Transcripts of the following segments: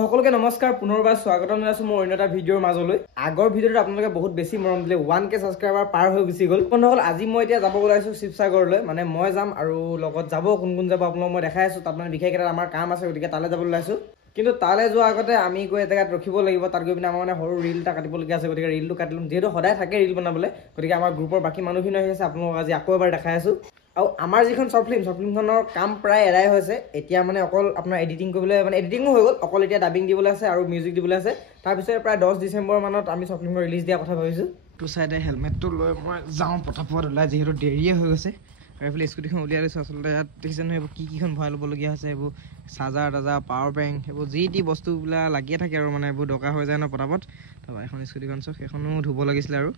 সকলোকে নমস্কাৰ পুনৰবাৰ স্বাগতম জনাইছো মোৰ অন্য এটা ভিডিঅ'ৰ মাজলৈ আগৰ ভিডিঅ'ত আপোনালোকে বহুত বেছি মৰম দিলে 1K সাবস্ক্ৰাইবাৰ পাৰ হৈ গুছি গ'ল বন্ধুসকল আজি মই এতিয়া যাব ওলাইছো শিৱসাগৰলৈ মানে মই যাম আৰু লগত যাব কোন কোন যাব আপোনালোকক মই দেখাই আছো তাত মানে বিশেষ এটা আমাৰ কাম আছে গতিকে তালৈ যাব ওলাইছো কিন্তু তালৈ যোৱাৰ আগতে আমি গৈ এটাত ৰখিব লাগিব তাত গৈ পিনে আমাৰ মানে সৰু ৰীল এটা কাটিবলগীয়া আছে গতিকে ৰীলটো কাটিলম যেহেতু সদায় থাকে ৰীল বনাবলৈ গতিকে আমাৰ গ্ৰুপৰ বাকি মানুহখিনি আহি আছে আপোনালোকক আজি আকৌ এবাৰ দেখাই আছো আৰু আমাৰ যিখন শৰ্ট ফিল্মখনৰ কাম প্ৰায় এৰাই হৈছে এতিয়া মানে অকল আপোনাৰ এডিটিং কৰিবলৈ মানে এডিটিংও হৈ গ'ল অকল এতিয়া ডাবিং দিবলৈ আছে আৰু মিউজিক দিবলৈ আছে তাৰ পিছত প্ৰায় 10 ডিচেম্বৰ মানত আমি শৰ্ট ফিল্মৰ ৰিলিজ দিয়া কথা ভাবিছো টু সাইডে হেলমেটটো লৈ মই যাওঁ পটাপট ওলাই যেহেতু দেৰিয়ে হৈ গৈছে আৰু এইফালে স্কুটিখন উলিয়াই লৈছোঁ আচলতে ইয়াত দেখিছে নহয় এইবোৰ কিখন ভৰাই ল'বলগীয়া আছে এইবোৰ চাৰ্জাৰ টাৰ্জাৰ পাৱাৰ বেংক এইবোৰ যি টি বস্তুবিলাক লাগিয়ে থাকে আৰু মানে এইবোৰ দৰকাৰ হৈ যায় ন পটাপট তাৰপৰা এখন স্কুটিখন চাওক সেইখনো ধুব লাগিছিলে আৰু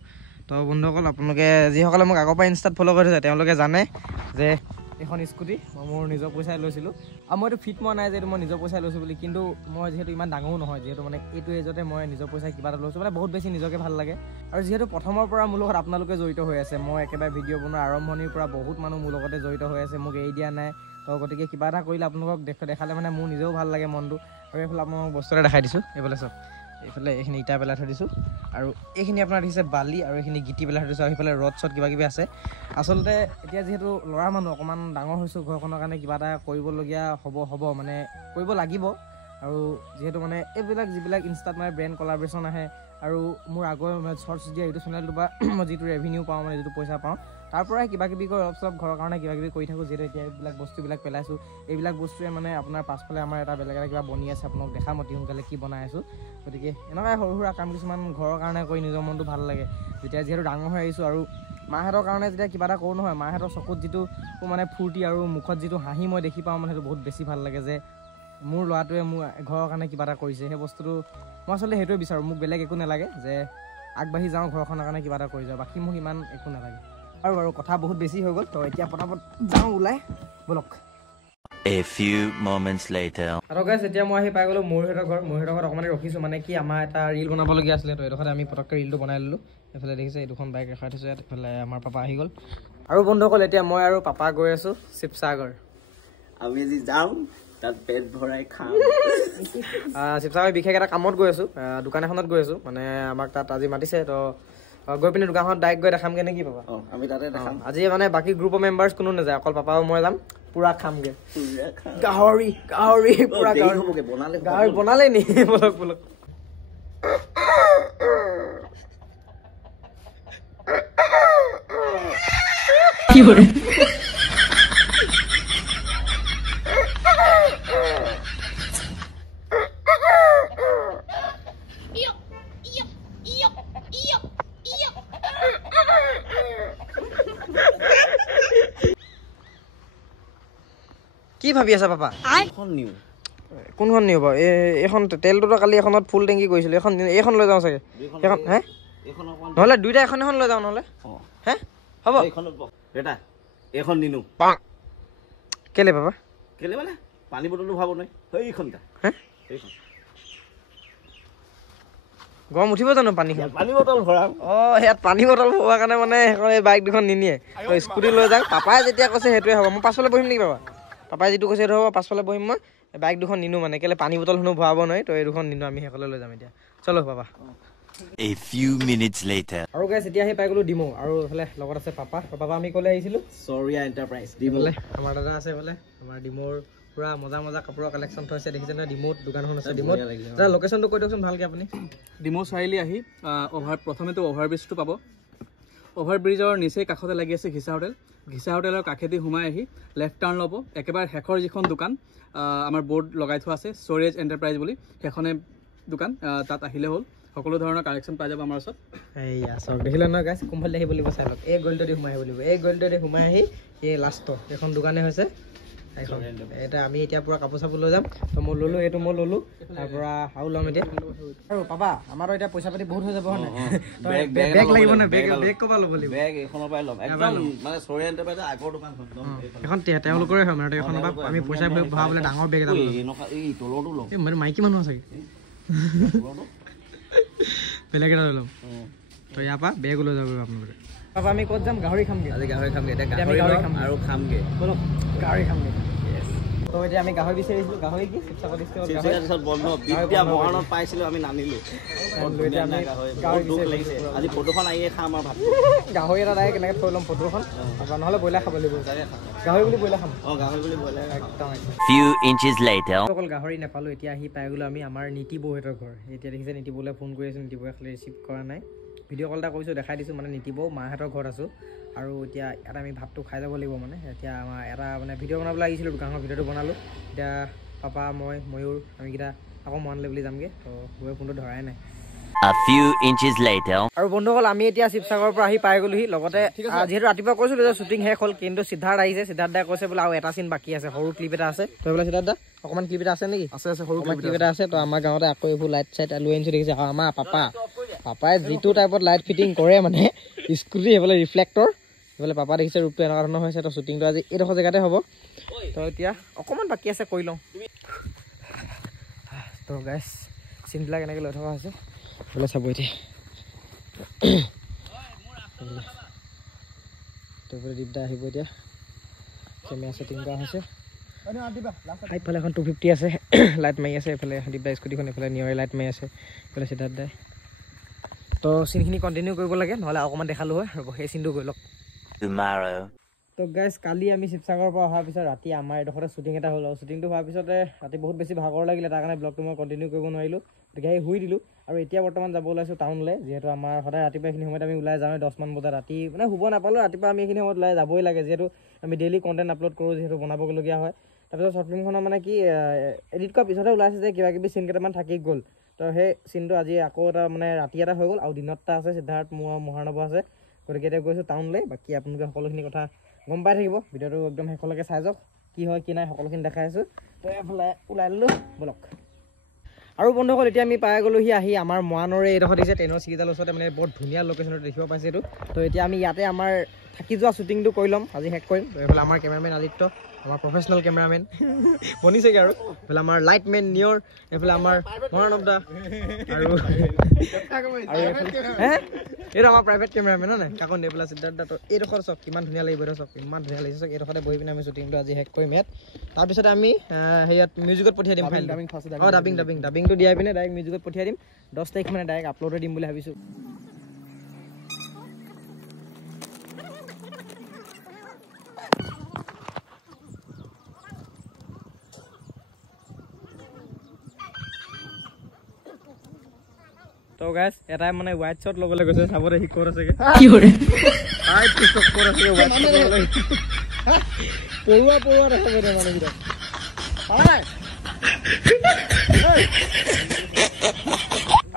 তো বন্ধুসকল আপোনালোকে যিসকলে মোক আগৰ পৰা ইনষ্টাত ফ'ল' কৰি থৈছে তেওঁলোকে জানে যে এখন স্কুটি মই মোৰ নিজৰ পইচাই লৈছিলোঁ আৰু মইতো ফিট মোৱা নাই যে মই নিজৰ পইচাই লৈছোঁ বুলি কিন্তু মই যিহেতু ইমান ডাঙৰো নহয় যিহেতু মানে এইটো এজতে মই নিজৰ পইচাই কিবা এটা লৈছোঁ মানে বহুত বেছি নিজকে ভাল লাগে আৰু যিহেতু প্ৰথমৰ পৰা মোৰ লগত আপোনালোকে জড়িত হৈ আছে মই একেবাৰে ভিডিঅ' বনোৱাৰ আৰম্ভণিৰ পৰা বহুত মানুহ মোৰ লগতে জড়িত হৈ আছে মোক এৰি দিয়া নাই তো গতিকে কিবা এটা কৰিলে আপোনালোকক দেখালে মানে মোৰ নিজেও ভাল লাগে মনটো আৰু এইফালে আপোনালোকক বস্তু এটা দেখাই দিছোঁ এইফালে চাওক এইফালে এইখিনি ইটা পেলাই থৈ দিছোঁ আৰু এইখিনি আপোনাৰ দেখিছে বালি আৰু এইখিনি গিটি পেলাই থৈ দিছোঁ আৰু সেইফালে ৰড চড কিবা কিবি আছে আচলতে এতিয়া যিহেতু ল'ৰা মানুহ অকণমান ডাঙৰ হৈছোঁ ঘৰখনৰ কাৰণে কিবা এটা কৰিবলগীয়া হ'ব মানে কৰিব লাগিব আৰু যিহেতু মানে এইবিলাক যিবিলাক ইনষ্টাত মানে ব্ৰেণ্ড কলাব্ৰেশ্যন আহে আৰু মোৰ আগৰ শ্বৰ্টছ দিয়া ইউটিউব চেনেলটো বা মই যিটো ৰেভিনিউ পাওঁ মানে যিটো পইচা পাওঁ তাৰ পৰাই কিবা কিবি কৰি অলপ চলপ ঘৰৰ কাৰণে কিবা কিবি কৰি থাকোঁ যিহেতু এতিয়া এইবিলাক বস্তুবিলাক পেলাইছোঁ এইবিলাক বস্তুৱে মানে আপোনাৰ পাছফালে আমাৰ এটা বেলেগ এটা কিবা বনি আছে আপোনাক দেখাম অতি সোনকালে কি বনাই আছোঁ গতিকে এনেকুৱাই সৰু সুৰা কাম কিছুমান ঘৰৰ কাৰণে কৰি নিজৰ মনটো ভাল লাগে যেতিয়া যিহেতু ডাঙৰ হৈ আহিছোঁ আৰু মাহঁতৰ কাৰণে যেতিয়া কিবা এটা কৰোঁ নহয় মাহঁতৰ চকুত যিটো মানে ফূৰ্তি আৰু মুখত যিটো হাঁহি মই দেখি পাওঁ মানে সেইটো বহুত বেছি ভাল লাগে যে মোৰ ল'ৰাটোৱে মোৰ ঘৰৰ কাৰণে কিবা এটা কৰিছে সেই বস্তুটো মই আচলতে সেইটোৱে বিচাৰোঁ মোক বেলেগ একো নালাগে যে আগবাঢ়ি যাওঁ ঘৰখনৰ কাৰণে কিবা এটা কৰি যাওঁ বাকী মোক ইমান একো নালাগে আৰু কথা বহুত বেছি হৈ গ'ল তো এতিয়া পটাপট যাওঁ ওলাই বলক A few moments later. আৰু গাইছ এতিয়া মই আহি পাই গ'লোঁ মৰিহঁতৰ ঘৰত অকণমান ৰখিছোঁ মানে কি আমাৰ এটা ৰিল বনাবলগীয়া আছিলে তো এইডোখৰতে আমি পটককৈ ৰিলটো বনাই ল'লোঁ এইফালে দেখিছে এই দুখন বাইক ৰখাই থৈছোঁ ইয়াত এইফালে আমাৰ পাপা আহি গ'ল আৰু বন্ধুসকল এতিয়া মই আৰু পাপা গৈ আছোঁ শিৱসাগৰ আমি আজি যাওঁ তাত পেট ভৰাই খাম শিৱসাগৰ বিশেষ এটা কামত গৈ আছোঁ দোকান এখনত গৈ আছোঁ মানে আমাক তাত আজি মাতিছে তো গৈ পিনে দোকানখনত ডাইৰেক্ট গৈ দেখামগৈ নে কি পাপা আমি তাতে দেখাম আজি মানে বাকী গ্ৰুপৰ মেম্বাৰ্ছ কোনো নাযায় অকল পাপা আৰু মই যাম পুৰা খামগে গাহৰি পুৰা গাহৰি বনালে নি বলক কি কৰে কি ভাবি আছা পাপা কোনখন নিও বাৰু এইখন তেলটোতো কালি এখনত ফুল টেংকি কৰিছিলোঁ এইখন লৈ যাওঁ চাগে সেইখন হে নহ'লে দুইটা এখন লৈ যাওঁ নহ'লে হে হ'ব এইখন নিনো কেলে পাপা কেলে মানে পানী বটলটো ভাব নাই সেইখন হে গৰম উঠিব জানো পানীখন পানী বটল ভৰাম ইয়াত পানী বটল ভৰোৱাৰ কাৰণে মানে সেইখন এই বাইক দুখন নিনিয়ে স্কুটি লৈ যাওঁ পাপাই যেতিয়া কৈছে সেইটোৱে হ'ব মই পাছফালে বহিম নেকি পাপা পাপাই যিটো কৈছে সেইটো হ'ব পাছফালে বহিম মই বাইক দুখন নিনো মানে কেলে পানী বটল শুনো ভৰাব নোৱাৰি তো এই দুখন নিনো আমি সেইকলে লৈ যাম এতিয়া চলো papa A few minutes later. আৰু গাইছ এতিয়া আহি পাই গ'লোঁ ডিমৌ আৰু এইফালে লগত আছে পাপা আমি ক'লে আহিছিলোঁ চৰিয়া এণ্টাৰপ্ৰাইজ ডিমৌলে আমাৰ দাদা আছে এইফালে আমাৰ ডিমৌৰ পুৰা মজা কাপোৰৰ কালেকশ্যন থৈছে দেখিছে নহয় ডিমৌত দোকানখন আছে ডিমৌত দাদা লোকেশ্যনটো কৈ দিয়কচোন ভালকৈ আপুনি ডিমৌ চাৰিআলি আহি প্ৰথমেতো অভাৰব্ৰিজটো পাব অভাৰব্ৰিজৰ নিচেই কাষতে লাগি আছে ঘিচা হোটেলৰ কাষেদি সোমাই আহি লেফ্ট টাৰ্ণ ল'ব একেবাৰে শেষৰ যিখন দোকান আমাৰ বৰ্ড লগাই থোৱা আছে ষ্ট'ৰেজ এণ্টাৰপ্ৰাইজ বুলি সেইখনে দোকান তাত আহিলে হ'ল সকলো ধৰণৰ কালেকশ্যন পাই যাব আমাৰ ওচৰত এইয়া চাওক দেখিলে নহয় গাইছ কোনফালে আহিব লাগিব চাই লওক এই গলিটোদি সোমাই আহিব লাগিব এই গলিটোদি সোমাই আহি এই লাষ্টৰ এইখন দোকানে হৈছে এইখন এটা আমি এতিয়া পুৰা কাপোৰ চাপোৰ লৈ যাম তো মই ল'লোঁ এইটো মই ল'লোঁ তাৰপৰা আৰু ল'ম এতিয়া আৰু পাপা আমাৰতো এতিয়া পইচা পাতি বহুত হৈ যাব হয় নাই বেগ লাগিব নে বেগ ক'ৰপৰা ল'ব লাগিব বেগ এইখনৰ পৰাই ল'ম একদম মানে চৰিয়া এণ্টাৰপ্ৰাইজ আগৰ দোকানখন এখন তেওঁলোকৰে হয় মানে এইখনৰ পৰা আমি পইচা ভৰাবলৈ ডাঙৰ বেগ এটা এই তলৰটো ল'ম মানে মাইকী মানুহ চাগে বেলেগ এটা লৈ ল'ম তো ইয়াৰ পৰা বেগ লৈ যাব আপোনালোকে পাপা আমি ক'ত যাম গাহৰি খামগে আজি গাহৰি খামগে এতিয়া গাহৰি খাম আৰু খামগে বলক গাহৰি খামগে তো এতিয়া আমি গাহৰি বিচাৰিছিলোঁ, গাহৰি কি শিৱসাগৰ ডিষ্ট্ৰিক্টত গাহৰি বন্ধ বিদ্যা মহাৰণত পাইছিলোঁ, আমি নানিলোঁ। আজি ফটোখন আহিয়ে খাম আৰু ভাত। গাহৰি এটা ডাইৰেক্ট কেনেকৈ থৈ ল'ম ফটোখন, নহ'লে ব্ৰইলাৰ খাব লাগিব। গাহৰি বুলি ব্ৰইলাৰ খাম। গাহৰি বুলি ব্ৰইলাৰ একদম Few inches later. অকল গাহৰি নাপালোঁ। এতিয়া আহি পাই গ'লোঁ আমি আমাৰ নীতি বৌহঁতৰ ঘৰ। এতিয়া দেখিছে নীতি বৌলৈ ফোন কৰি আছোঁ, নীতি বৌয়ে খালি ৰিচিভ কৰা নাই। ভিডিঅ' কল এটা কৰিছোঁ, দেখাই দিছোঁ মানে নীতি বৌ মাহঁতৰ ঘৰত আছোঁ। আৰু এতিয়া ইয়াত আমি ভাতটো খাই যাব লাগিব মানে। এতিয়া আমাৰ এটা মানে ভিডিঅ' বনাবলৈ আহিছিলোঁ, দোকানৰ ভিডিঅ'টো বনালোঁ। এতিয়া পাপা মই ময়ূৰ আমিকেইটা আকৌ মৰাণলৈ বুলি যামগৈ। তো বৌয়ে ফোনটো ধৰাই নাই। A few inches later. আৰু বন্ধুসকল আমি এতিয়া শিৱসাগৰৰ পৰা আহি পাই গ'লোহি। লগতে যিহেতু ৰাতিপুৱা কৈছিলোঁ যে শ্বুটিং শেষ হ'ল, কিন্তু সিদ্ধাৰ্থ আহিছে। সিদ্ধাৰ্থ দাই কৈছে বোলে আৰু এটা চিন বাকী আছে, সৰু ক্লিপ এটা আছে। তো বোলে সিদ্ধাৰ্থ দা অকণমান ক্লিপ এটা আছে নেকি? আছে সৰু ক্লিপ এটা আছে। তো আমাৰ গাঁৱতে আকৌ এইবোৰ লাইট চাইট লৈ আনিছোঁ দেখিছে। আৰু আমাৰ পাপাই যিটো টাইপত লাইট ফিটিং কৰে মানে স্কুটি সেইফালে ৰিফ্লেক্টৰ এইফালে পাপা দেখিছে ৰূপটো এনেকুৱা ধৰণৰ হৈছে। তো শ্বুটিংটো আজি এইডোখৰ জেগাতে হ'ব। তো এতিয়া অকণমান বাকী আছে, কৰি লওঁ। তো গাইছ চিনবিলাক এনেকৈ লৈ থকা হৈছে বোলে চাব এতিয়া। তো বোলে দীপদা আহিব এতিয়া, কেমেৰা ছেটিং কৰা হৈছে। এইফালে এখন 250 আছে, লাইট মাৰি আছে। এইফালে দীপদা স্কুটিখন, এইফালে নিয়ৰে লাইট মাৰি আছে, এইফালে সিদ্ধাৰ্থ দাই। তো চিনখিনি কণ্টিনিউ কৰিব লাগে, নহ'লে অকণমান দেখালোঁ হয়। ৰ'ব সেই চিনটো গৈ লওক। Tomorrow. তো গাইজ কালি আমি শিৱসাগৰৰ পৰা অহাৰ পিছত ৰাতি আমাৰ এডোখৰতে শ্বুটিং এটা হ'ল। আৰু শ্বুটিংটো হোৱাৰ পিছতে ৰাতি বহুত বেছি ভাগৰ লাগিলে, তাৰ কাৰণে ব্লগটো মই কণ্টিনিউ কৰিব নোৱাৰিলোঁ। গতিকে সেই শুই দিলোঁ। আৰু এতিয়া বৰ্তমান যাব ওলাইছোঁ টাউনলৈ, যিহেতু আমাৰ সদায় ৰাতিপুৱা এইখিনি সময়ত আমি ওলাই যাওঁ 10মান বজাত। ৰাতি মানে শুব নাপালোঁ, ৰাতিপুৱা আমি এইখিনি সময়ত ওলাই যাবই লাগে, যিহেতু আমি ডেইলি কণ্টেণ্ট আপলোড কৰোঁ, যিহেতু বনাবলগীয়া হয়। তাৰপিছত শ্বৰ্ট ফিল্মখনৰ মানে কি এডিট কৰাৰ পিছতে ওলাইছে যে কিবা কিবি চিন কেইটামান থাকি গ'ল। তো সেই চিনটো আজি আকৌ এটা মানে ৰাতি এটা হৈ গ'ল, আৰু দিনত এটা আছে। সিদ্ধাৰ্থ মোৰ মহাৰণব আছে। গতিকে এতিয়া গৈছোঁ টাউনলৈ। বাকী আপোনালোকে সকলোখিনি কথা গম পাই থাকিব। ভিডিঅ'টো একদম শেষলৈকে চাই যাওক, কি হয় কি নাই সকলোখিনি দেখাই আছোঁ। তো এইফালে ওলাই ল'লোঁ বলক। আৰু বন্ধুসকল এতিয়া আমি পাই গ'লোহি আহি আমাৰ মৰাণৰে এইডোখৰ দিছে ট্ৰেইনৰ চিৰিজালৰ ওচৰতে, মানে বৰ ধুনীয়া লোকেশ্যনটো দেখিব পাইছে এইটো। তো এতিয়া আমি ইয়াতে আমাৰ থাকি যোৱা শ্বুটিংটো কৰি ল'ম, আজি শেষ কৰিম। তো এইফালে আমাৰ কেমেৰামেন আদিত্য, আমাৰ প্ৰফেচনেল কেমেৰামেন বনিছেগৈ। আৰু এইফালে আমাৰ লাইটমেন নিয়ৰ, এইফালে আমাৰ মৰাণব দা, আৰু এইটো আমাৰ প্ৰাইভেট কেমেৰামেন হয় নাই কাকন এইফালে সিদ্ধাৰ্থ দা। তো এইডোখৰ চাওক কিমান ধুনীয়া লাগিব, এইটো চাওক ইমান ধুনীয়া লাগিছে চাওক। এইডোখৰতে বহি পিনে আমি শ্বুটিংটো আজি শেষ কৰিম ইয়াত। তাৰপিছতে আমি হেৰিয়াত মিউজিকত পঠিয়াই দিম ফাইল। অঁ ডাবিংটো দিয়াই পিনে ডাইৰেক্ট মিউজিকত পঠিয়াই দিম। 10 তাৰিখ মানে ডাইৰেক্ট আপলোডে দিম বুলি ভাবিছোঁ। তো গাইজ এটাই মানে হোৱাইট শ্বট ল'বলৈ গৈছে, চাবলৈ সি ক'ত আছেগৈ, পৰুৱা দেখা পাই মানুহকেইটা।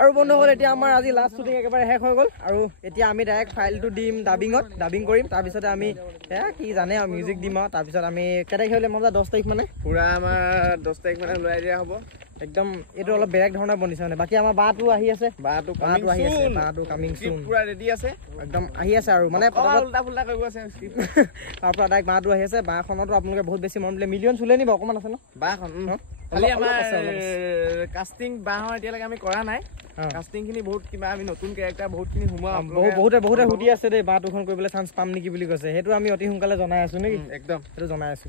আৰু বন্ধুসকল এতিয়া আমাৰ আজি লাষ্ট শ্বুটিং একেবাৰে শেষ হৈ গ'ল। আৰু এতিয়া আমি ডাইৰেক্ট ফাইলটো দিম ডাবিং কৰিম। তাৰপিছতে আমি কি জানে আৰু মিউজিক দিম। আৰু তাৰপিছত আমি কেই তাৰিখে হ'লে মজা 10 তাৰিখ মানে পূৰা আমাৰ 10 তাৰিখ মানে ওলাই দিয়া হ'ব। একদম এইটো অলপ বেলেগ ধৰণৰ বনিছে মানে। বাকী আমাৰ বাটো আহি আছে, বাটো কামিং সুন, পুৰা ৰেডি আছে, একদম আহি আছে। আৰু মানে উল্টা ফুল্টা কৰিব আছে তাৰ পৰা ডাইৰেক্ট বাটো আহি আছে। বাখনতো আপোনালোকে বহুত বেছি মৰম দিলে, মিলিয়ন চুলে নিব অকণমান আছে ন বাখন। খালি আমাৰ কাষ্টিং বাহৰ এতিয়ালৈকে আমি কৰা নাই। কাষ্টিং খিনি বহুত কিবা আমি নতুন কেৰেক্টাৰ বহুতখিনি সোমোৱা, বহুতে সুধি আছে দেই বাটোখন কৰিবলৈ চান্স পাম নেকি বুলি কৈছে। সেইটো আমি অতি সোনকালে জনাই আছো নেকি, একদম সেইটো জনাই আছো।